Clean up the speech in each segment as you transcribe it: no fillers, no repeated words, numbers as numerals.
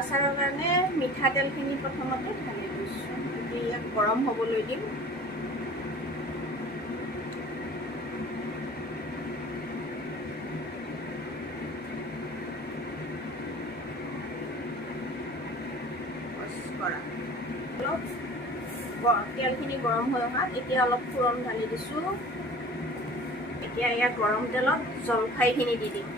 আচাৰৰ কাৰণে মিঠাতেলখিনি প্ৰথমতে ঢালি দিছোঁ। এতিয়া ইয়াক গৰম হ'বলৈ দিম। অলপ তেলখিনি গৰম হৈ অহাত এতিয়া অলপ ফোৰণ ঢালি দিছোঁ। এতিয়া ইয়াত গৰম তেলত জলফাইখিনি দি দিম।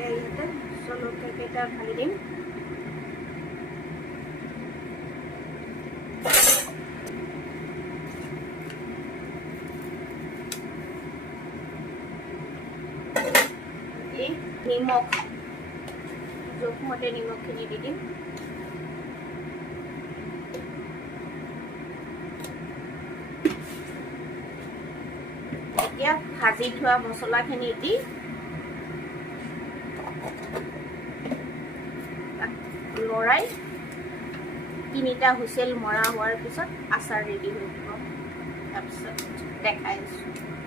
ইয়াতে জলকীয়াকেইটা ঢালি দিম। নিমখ জোখমতে নিমখখিনি দি দিম। এতিয়া ভাজি থোৱা মছলাখিনি দি লৰাই 3টা হুইচেল মৰা হোৱাৰ পিছত আচাৰ ৰেডি হৈ যাব। তাৰপিছত দেখাই আছোঁ।